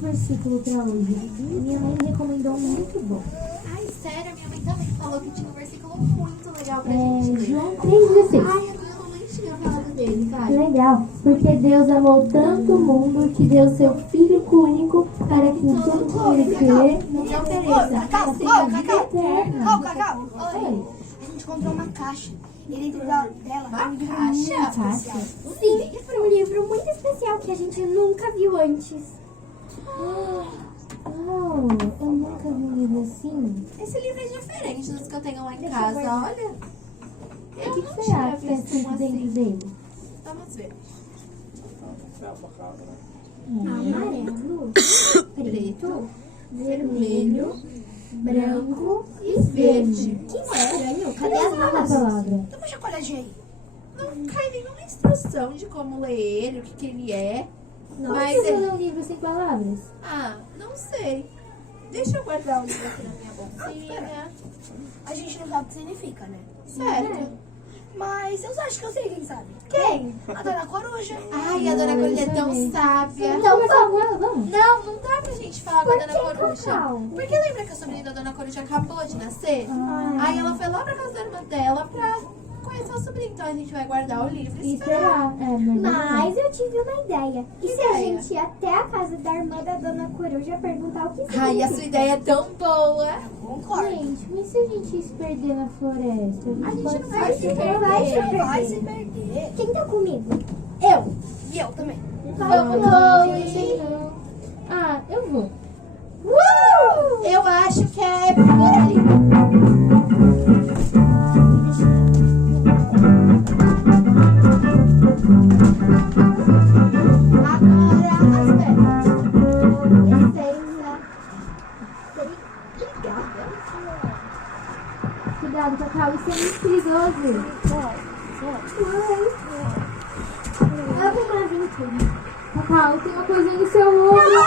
versículo pra hoje. Minha mãe me recomendou um muito bom. Ai, sério, minha mãe também falou que tinha um versículo muito legal pra gente ler. João 3,16. Ai, a minha mamãe tinha falado dele, vai. Legal, porque Deus amou tanto o mundo que deu seu Filho único para que todo ele crê não pereça, Cacau, mas tenha vida Cacau, eterna. Cacau. Oi. A gente encontrou uma caixa. E dentro dela Uma um livro caixa? muito especial. Sim, foi um livro muito especial que a gente nunca viu antes. Oh, eu nunca vi um livro assim. Esse livro é diferente dos que eu tenho lá em Deixa eu casa, guardar. olha. Eu O que não será tinha que está visto escrito um dentro assim. dele? Vamos ver. Amarelo, Preto, vermelho, branco e verde. que estranho. Cadê Cadê as a balas? palavra? Dá uma chacoalhadinha aí. Não cai nenhuma instrução de como ler ele, o que ele é. Como Mas que você ele... lê um livro sem palavras? Ah, não sei. Deixa eu guardar o livro aqui na minha bolsinha. A gente não sabe o que significa, né? Certo. Mas eu acho que eu sei quem sabe. Quem? A Dona Coruja. Ai, a Dona Coruja é tão saber. sábia. Então, mas agora vamos. Não, não dá pra gente falar com a Dona Coruja. Cacau? Porque lembra que a sobrinha da Dona Coruja acabou de nascer? Aí ela foi lá pra casa da irmã dela pra conhecer a sobrinha. Então a gente vai guardar o livro e E esperar. esperar. É, mas Mas eu tive uma ideia. E se a ideia? gente ir até a casa da irmã da Dona Coruja perguntar o que Ai, a significa? sua ideia é tão boa. Concordo. Gente, mas se a gente se perder na floresta? A gente pode não ser vai se que- perder. Vai se perder. Quem tá comigo? Eu. E eu também. Vamos, Gente, Chloe. não. Ah, eu vou. Eu acho que é por ali. Agora as pernas. Cuidado, Cacau, isso é muito perigoso. Vamos lá, Vinci. Cacau, tem uma coisa no seu olho.